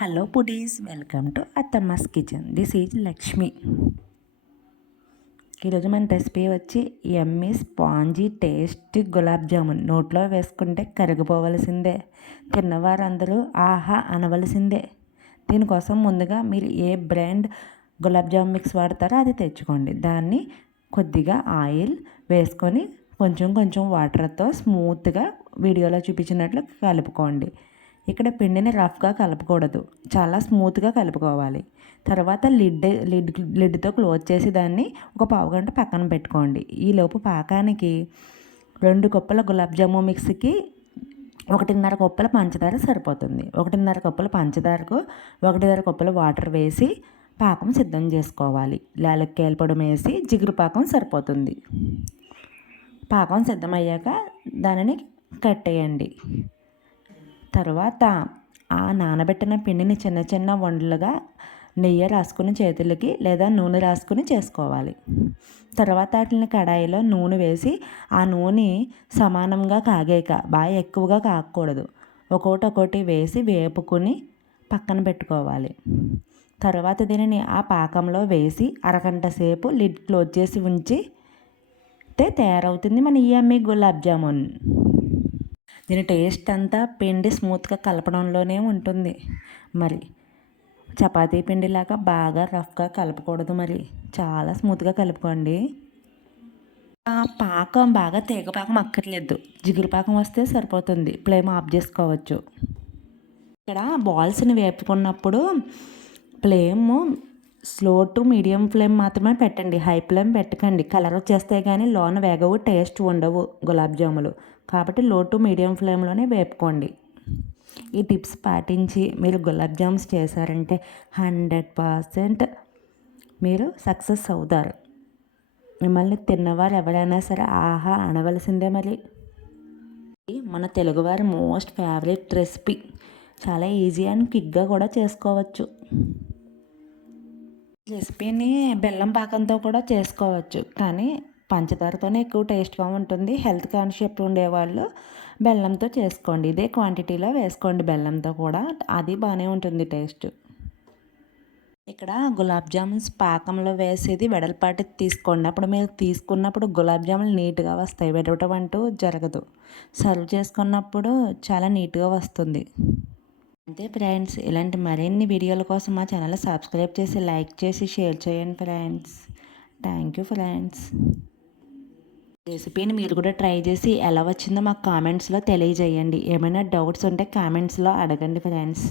Hello foodies, welcome to Attamma's kitchen. This is Lakshmi. ఈరోజు మన recipe వచ్చి yummy spongy tasty gulab jamun. నోట్లో వేసుకుంటే కరిగిపోవలసిందే, తిన్నవారందరూ ఆహా అనవలసిందే. దీనికోసం ముందుగా మీరు ఏ బ్రాండ్ గులాబ్ జామున్ మిక్స్ వాడతారో అది తెచ్చుకోండి. దాన్ని కొద్దిగా ఆయిల్ వేసుకొని కొంచెం కొంచెం వాటర్తో స్మూత్గా వీడియోలో చూపించినట్లు కలుపుకోండి. ఇక్కడ పిండిని రఫ్గా కలపకూడదు, చాలా స్మూత్గా కలుపుకోవాలి. తర్వాత లిడ్తో క్లోజ్ చేసి దాన్ని ఒక పావు గంట పక్కన పెట్టుకోండి. ఈలోపు పాకానికి 2 కప్పుల గులాబ్ జామున్ మిక్స్కి 1.5 కప్పుల పంచదార సరిపోతుంది. 1.5 కప్పుల పంచదారకు 1.5 కప్పుల వాటర్ వేసి పాకం సిద్ధం చేసుకోవాలి. యాలక్కాయల పొడి వేసి జిగురు పాకం సరిపోతుంది. పాకం సిద్ధమయ్యాక దానిని కట్టేయండి. తర్వాత ఆ నానబెట్టిన పిండిని చిన్న చిన్న వండలుగా నెయ్యి రాసుకుని చేతులకి లేదా నూనె రాసుకుని చేసుకోవాలి. తర్వాత వాటిని కడాయిలో నూనె వేసి ఆ నూనె సమానంగా కాగాక, బాగా ఎక్కువగా కాగకూడదు, ఒక్కొక్కటి వేసి వేపుకుని పక్కన పెట్టుకోవాలి. తర్వాత దీనిని ఆ పాకంలో వేసి అరగంట సేపు లిడ్ క్లోజ్ చేసి ఉంచి తయారవుతుంది మన యమ్మీ గులాబ్ జామున్. దీని టేస్ట్ అంతా పిండి స్మూత్గా కలపడంలోనే ఉంటుంది. మరి చపాతీ పిండిలాగా బాగా రఫ్గా కలపకూడదు, మరి చాలా స్మూత్గా కలుపుకోండి. ఆ పాకం బాగా తీగ పాకం అక్కర్లేదు, జిగురు పాకం వస్తే సరిపోతుంది. ఫ్లేమ్ ఆఫ్ చేసుకోవచ్చు. ఇక్కడ బాల్స్ని వేపుకున్నప్పుడు flame slow to medium flame మాత్రమే పెట్టండి, హై ఫ్లేమ్ పెట్టకండి. కలర్ వచ్చేస్తే కానీ లోన వేగవు, టేస్ట్ ఉండవు గులాబ్ జాములు. కాబట్టి లో టు మీడియం ఫ్లేమ్లోనే వేపుకోండి. ఈ టిప్స్ పాటించి మీరు గులాబ్ జామ్స్ చేశారంటే 100% మీరు సక్సెస్ అవుతారు. మిమ్మల్ని తిన్నవారు ఎవరైనా సరే ఆహా అనవలసిందే. మరి మన తెలుగువారి మోస్ట్ ఫేవరెట్ రెసిపీ, చాలా ఈజీ అండ్ క్విక్గా కూడా చేసుకోవచ్చు. రెసిపీని బెల్లం పాకంతో కూడా చేసుకోవచ్చు, కానీ పంచదారతోనే ఎక్కువ టేస్ట్గా ఉంటుంది. హెల్త్ కాన్షియస్ ఉండేవాళ్ళు బెల్లంతో చేసుకోండి. ఇదే క్వాంటిటీలో వేసుకోండి బెల్లంతో కూడా, అది బాగానే ఉంటుంది టేస్ట్. ఇక్కడ గులాబ్ జామున్స్ పాకంలో వేసేది వెడల్పాటి తీసుకోండి. అప్పుడు మీరు తీసుకున్నప్పుడు గులాబ్ జామున్ నీట్గా వస్తాయి, విడవటం అంటూ జరగదు. సర్వ్ చేసుకున్నప్పుడు చాలా నీట్గా వస్తుంది. అంతే ఫ్రెండ్స్. ఇలాంటి మరిన్ని వీడియోల కోసం మా ఛానల్ సబ్స్క్రైబ్ చేసి, లైక్ చేసి, షేర్ చేయండి ఫ్రెండ్స్. Thank you friends. రెసిపీని మీరు కూడా ట్రై చేసి ఎలా వచ్చిందో మాకు కామెంట్స్లో తెలియజేయండి. ఏమైనా డౌట్స్ ఉంటే కామెంట్స్లో అడగండి ఫ్రెండ్స్.